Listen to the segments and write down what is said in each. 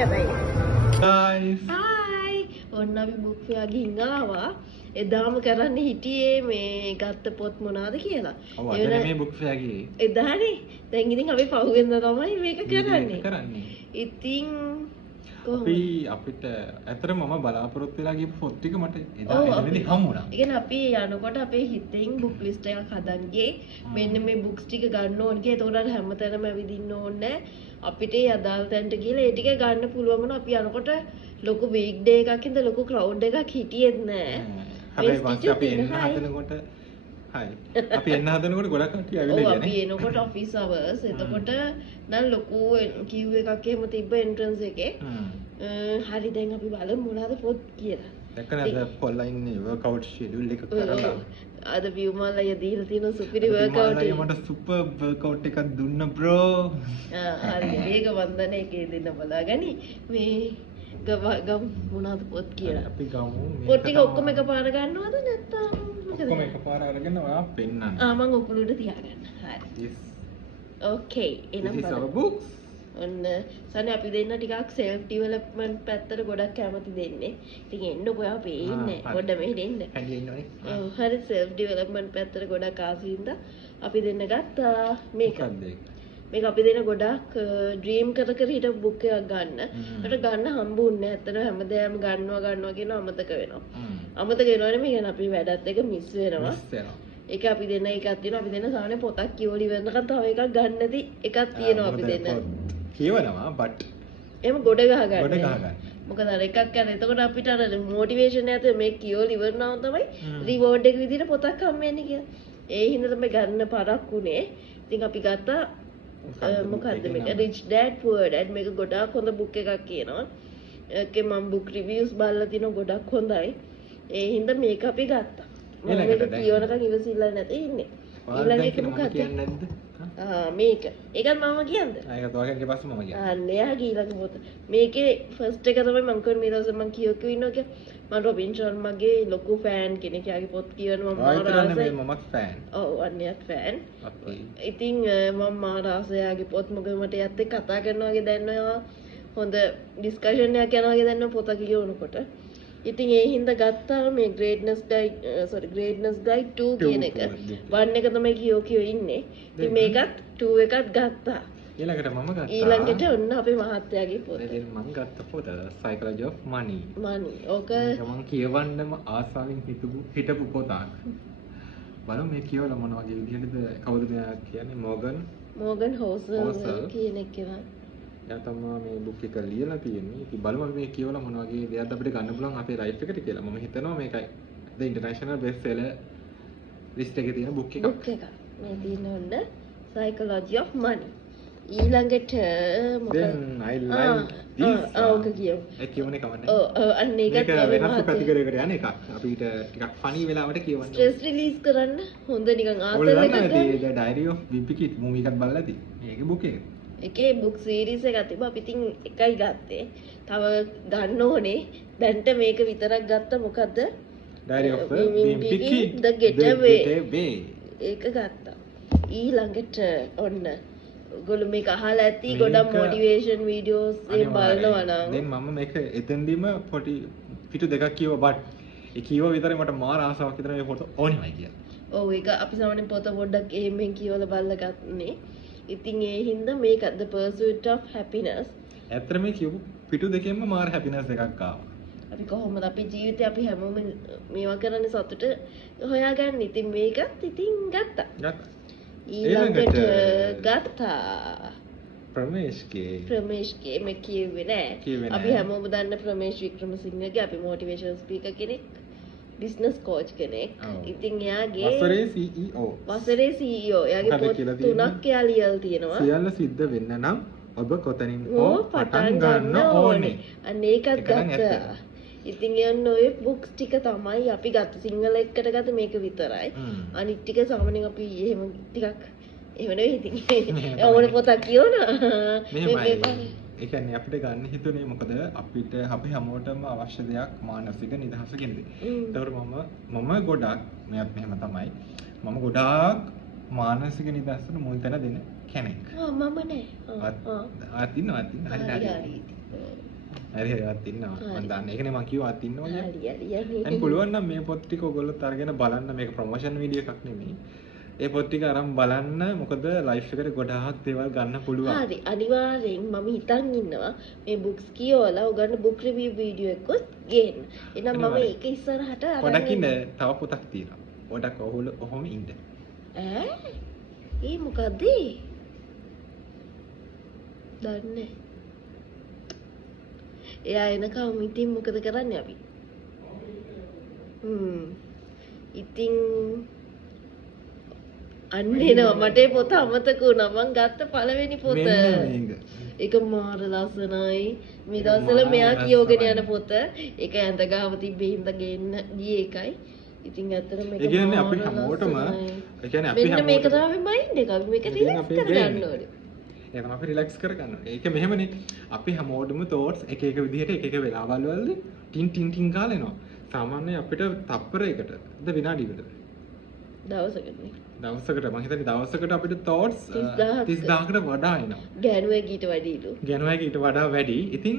කරයි. guys. Hi. ඔන්න අපි බුක් ෆෙයා ගිහින් ආවා. එදාම කරන්න හිටියේ මේ ගත්ත පොත් මොනවාද කියලා. ඔව් අද මේ බුක් ෆෙයා ගියේ. එදානේ. දැන් ඉතින් අපි පහුවෙන්ද තමයි මේක කරන්නේ. ඉතින් අපි අපිට ඇත්තට මම බලාපොරොත්තු වෙලා ගිය පොත් ටික මට එදාදී හම්බුණා. ඒ කියන්නේ අපි යනකොට අපේ හිතෙන් බුක් ලිස්ට් එකක් හදන් ගියේ. මෙන්න මේ බුක්ස් ටික ගන්න ඕන කියලා. ඒතකොට හැමතැනම ඇවිදින්න ඕනේ. අපිට යදාල් තැනට ගිහලා ඒ ටික ගන්න පුළුවන් වුණා. අපි යනකොට ලොකු වීක් ඩේ එකක් ඉඳලා ලොකු ක්‍රවුඩ් එකක් හිටියෙත් නෑ. හැබැයි පස්සේ අපි එන්න හදනකොට අපි එන්න හදනකොට ගොඩක් කට්ටිය ඇවිල්ලා ඉන්නේ. අපි එනකොට ඔෆිස් අවර්ස්. එතකොට නම් ලොකු queue එකක් එහෙම තිබ්බ එන්ට්‍රන්ස් එකේ. හරි දැන් අපි බලමු මොනවාද පොත් කියලා. දැක්කනද කොල්ලා ඉන්නේ වර්ක්අවුට් ෂෙඩියුල් එක කරලා. අද විව්මල්ලා දීලා තියෙන සුපිරි වර්ක්අවුට් එක. මට සුපර් වර්ක්අවුට් එකක් දුන්න බ්‍රෝ. හරි මේක වන්දන එකේ දෙන්න බලාගනි. මේ ගම් මොනවාද පොත් කියලා. අපි ගමු. පොත් ටික ඔක්කොම එකපාර ගන්නවද නැත්නම් ඔක්කොම එකපාර අරගෙන ඔයා පෙන්නන්න. මම ඔකුලට තියාගන්න. හරි. yes. okay එනම් this is our books. ඔන්න සනේ අපි දෙන්න ටිකක් self development පැත්තට ගොඩක් කැමති දෙන්නේ. ඉතින් එන්නකො ඔයා පේන්නේ. පොඩ්ඩ මෙහෙට එන්න. හැංගිලා ඉන්නවනේ. ඔව් හරි self development පැත්තට ගොඩක් ආසින්ද අපි දෙන්න ගත්තා මේක. මේක අපි දෙන ගොඩක් ඩ්‍රීම් කර කර හිටපු බුක් එකක් ගන්න. ඒකට ගන්න හම්බුන්නේ නැහැ. ඇත්තට හැමදාම ගන්නවා කියන අමතක වෙනවා. අමතක වෙනවා නෙමෙයි කියන්නේ අපි වැඩත් එක මිස් වෙනවා. ඒක අපි දෙන්න එකක් තියෙනවා. අපි දෙන්න සාමාන්‍ය පොතක් කියවලි වෙනකන් තව එකක් ගන්න නැති එකක් තියෙනවා අපි දෙන්න. කියවනවා but එහෙම ගොඩ ගහ ගන්න. මොකද අර එකක් කරන. එතකොට අපිට අර මොටිවේෂන් එක මේ කියවලි ඉවරනම තමයි රිවෝඩ් එක විදිහට පොතක් හම්බෙන්නේ කියලා. ඒ හින්දා තමයි ගන්න පරක් උනේ. ඉතින් අපි ගත්තා මොකද්ද මේක rich dad poor dad මේක ගොඩාක් හොඳ බුක් එකක් කියනවා. ඒකේ මම බුක් රිවිව්ස් බලලා තිනවා ගොඩක් හොඳයි. ඒ හින්දා මේක අපි ගත්තා. මම මේක කියවනකම් ඉවසිල්ලා නැතේ ඉන්නේ. ඊළඟ එක මොකක්ද කියන්නේ නැද්ද? මේක. ඒකත් මම කියන්නද? ඒක තෝගෙන්ගේ පස්සේ මම කියන්නේ. අනේ ඊළඟ පොත. මේකේ ෆස්ට් එක තමයි මම කියන්නේ මේ දවස්වල මම කියවක ඉන්නවා කිය. මම රොබින් ශර්මාගේ ලොකු ෆෑන් කෙනෙක්. යාගේ පොත් කියවනවා මම ආසයි. මමත් ෆෑන්. ඔව් අනියත් ෆෑන්. okay. ඉතින් මම ආසයාගේ පොත් මොකද මට යත් එක්ක කතා කරනවා වගේ දැනෙනවා. හොඳ ඩිස්කෂන් එකක් යනවා වගේ දැනෙනවා පොත කියවනකොට. ඉතින් ඒ හින්දා ගත්තා මේ greatness guide 2 කියන එක. 1 එක තමයි කියෝ ඉන්නේ. ඉතින් මේකත් 2 එකත් ගත්තා. ඊළඟට මම ගත්තා. ඊළඟට ඔන්න අපේ මහත්තයාගේ පොත. දැන් මම ගත්ත පොත psychology of money. ඕක මම කියවන්නම ආසාවෙන් හිටපු පොතක්. බලමු මේ කියවලා මොන වගේ විදිහටද කවුද මෙයා කියන්නේ මෝගන් හෝසල් කියන එක කියලා. එයා තමයි මේ බුක් එක ලියලා තියෙන්නේ. ඉතින් බලමු මේ කියවලා මොන වගේ දෙයක්ද අපිට ගන්න පුළුවන් අපේ ලයිෆ් එකට කියලා. මම හිතනවා මේකයි the international best seller list එකේ තියෙන බුක් එක. මේ තියෙන ඔන්න psychology of money. ඊළඟට මොකක්ද? then I like this. ඕක කියමු. ඒ කියවන්නේ කවන්නේ. අන්න ඒකත් වෙනස් පැතිකඩයකට යන එකක්. අපිට ටිකක් ෆනි වෙලාවට කියවන්න. ස්ට්‍රෙස් රිලීස් කරන්න හොඳ නිකන් ආතල් එකක්. the diary of wimpy kid movie එකක් බලලා තියෙන්නේ. මේකේ බුක් එක. එකේ බුක් සීරීස් එකක් තිබ්බා. අපි ඉතින් එකයි ගත්තේ. තව ගන්න ඕනේ. දැන්ට මේක විතරක් ගත්ත මොකද්ද? Diary of a Wimpy Kid The Getaway. ඒක ගත්තා. ඊළඟට ඔන්න ඔයගොල්ලෝ මේක අහලා ඇති ගොඩක් මොටිවේෂන් වීඩියෝස් ඒ බලනවා නම්. දැන් මම මේක එතෙන්දීම පොටි පිටු දෙකක් කියව බට් ඒ කියව විතරේ මට මාර ආසාවක් විතර මේ පොත ඕනෙමයි කියලා. ඔව් ඒක අපි සාමාන්‍යයෙන් පොත පොඩ්ඩක් එහෙමෙන් කියවලා බලලා ගන්නනේ. ඉතින් ඒ හින්දා මේක The Pursuit of Happiness. ඇත්තට මේ කියපු පිටු දෙකෙන්ම මාර හැපිනස් එකක් ආවා. අපි කොහොමද අපේ ජීවිතේ අපි හැමෝම මේවා කරන්නේ සතුට හොයාගන්න. ඉතින් මේකත් ඉතින් ගත්තා. ඊළඟට ගත්තා ප්‍රමේෂ්ගේ මේ කියුවේ නෑ. අපි හැමෝම දන්න ප්‍රමේෂ් වික්‍රමසිංහගේ අපි මොටිවේෂන් ස්පීකර් කෙනෙක්. බිස්නස් කෝච් කෙනෙක්. ඉතින් එයාගේ වසරේ CEO එයාගේ පොත් 3ක් එයා ලියලා තියෙනවා. සියල්ල සිද්ධ වෙන්න නම් ඔබ කොතනින් හෝ පටන් ගන්න ඕනේ. අන්න ඒකත් ගත්තා. ඉතින් යන්න ඔය බුක්ස් ටික තමයි අපි ගත්ත. සිංහල එකට ගත්ත මේක විතරයි. අනිත් ටික සාමාන්‍යයෙන් අපි එහෙම ටිකක් එහෙම නෙවෙයි ඉතින්. ඕන පොතක් කියවනවා. ඒ කියන්නේ අපිට ගන්න හිතුනේ මොකද අපිට අපි හැමෝටම අවශ්‍ය දෙයක් මානසික නිදහස කියන්නේ. ඒතකොට මම ගොඩක් මෙයත් මෙහෙම තමයි. මම ගොඩාක් මානසික නිදහසට මුල් තැන දෙන කෙනෙක්. මම නෑ. අතින් හරි. හරි හරිවත් ඉන්නවා. මම දන්නේ. ඒකනේ මම කිව්වා ඉන්නවා කියලා. හරි හරි. දැන් පුළුවන් නම් මේ පොත් ටික ඔයගොල්ලොත් අරගෙන බලන්න. මේක ප්‍රොමෝෂන් වීඩියෝ එකක් නෙමෙයි. ඒ පොත් ටික අරන් බලන්න. මොකද ලයිෆ් එකට ගොඩාක් දේවල් ගන්න පුළුවන්. හරි අනිවාර්යෙන් මම හිතන් ඉන්නවා මේ බුක්ස් කියවලා ඔයගොල්ලෝ බුක් රිවිව් වීඩියෝ එකකුත් ගේන්න. එහෙනම් මම ඒක ඉස්සරහට අරන් පොඩක් ඉන්න තව පොතක් තියෙනවා. පොඩක් ඔහොම ඉන්න. ඒ මොකද්ද? දන්නේ. එයා එනකම් ඉතින් මොකද කරන්නේ අපි? ඉතින් අන්න එනවා මට ඒ පොත අමතක වුණා. මං ගත්ත පළවෙනි පොත. ඒක මාර ලස්සනයි. මේ දවස්වල මෙයා කියෝගෙන යන පොත. ඒක ඇඳ ගාව තිබ්බේ හින්දා ගේන්න ගියේ එකයි. ඉතින් ඇත්තටම මේක ඒ කියන්නේ අපි හැමෝටම ඒ කියන්නේ අපි මෙන්න මේක තමයි මයින්ඩ් එක. අපි මේක රිලැක්ස් කරගන්න ඕනේ. ඒක තමයි අපි රිලැක්ස් කරගන්න ඕනේ. ඒක මෙහෙමනේ. අපි හැමෝටම thoughts එක එක විදිහට එක එක වෙලාවල් වලදී ටින් ටින් ටින් ගාලා එනවා. සාමාන්‍යයෙන් අපිට තප්පරයකට විනාඩියකට දවසකටනේ. දවසකට මම හිතන්නේ දවසකට අපිට thoughts 30000කට වඩා එනවා. ගෑනුවෙක් ඊට වැඩිලු. ගෑනුවෙක් ඊට වඩා වැඩි. ඉතින්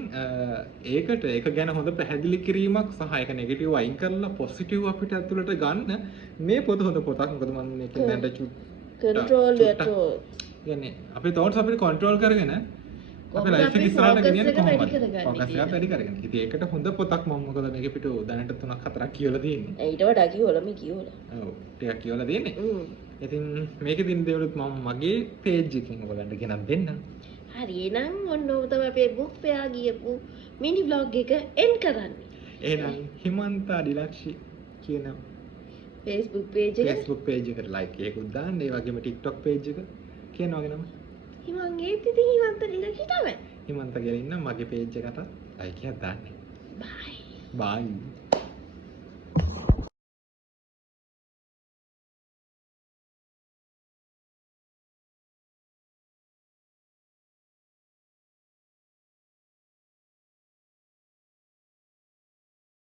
ඒකට ඒක ගැන හොඳ පැහැදිලි කිරීමක් සහ ඒක නෙගටිව් අයින් කරලා පොසිටිව් අපිට ඇතුළට ගන්න මේ පොත හොඳ පොතක්. මොකද මම මේකෙන් දැන් කන්ට්‍රෝල් යටෝ. කියන්නේ අපේ thoughts අපිට control කරගෙන අපේ life එක ඉස්සරහට ගෙනියන්න කොහොමද? focus එක වැඩි කරගෙන. ඉතින් ඒකට හොඳ පොතක් මම මොකද මේකේ පිට දැනට 3ක් 4ක් කියවලා තියෙන්නේ. ඊට වඩා කියවලා මේ කියවලා. ඔව් ටිකක් කියවලා තියෙන්නේ. ඉතින් මේකේ තියෙන දේවලුත් මම මගේ page එකෙන් ඔයගලන්ට ගෙනත් දෙන්නම්. හරි එහෙනම් ඔන්න ඔබ තමයි අපේ book fair ගියපු mini vlog එක end කරන්නේ. එහෙනම් හිමන්තා ඩිලක්ෂි කියන Facebook page එකට like එකකුත් දාන්න. ඒ වගේම TikTok page එක කියනවා නම. හිමන් ඒත් ඉතින් හිමන්ත ඩිලක්ෂි තමයි. හිමන්ත කියලා ඉන්න මගේ page එකට like එකක් දාන්න. bye. bye.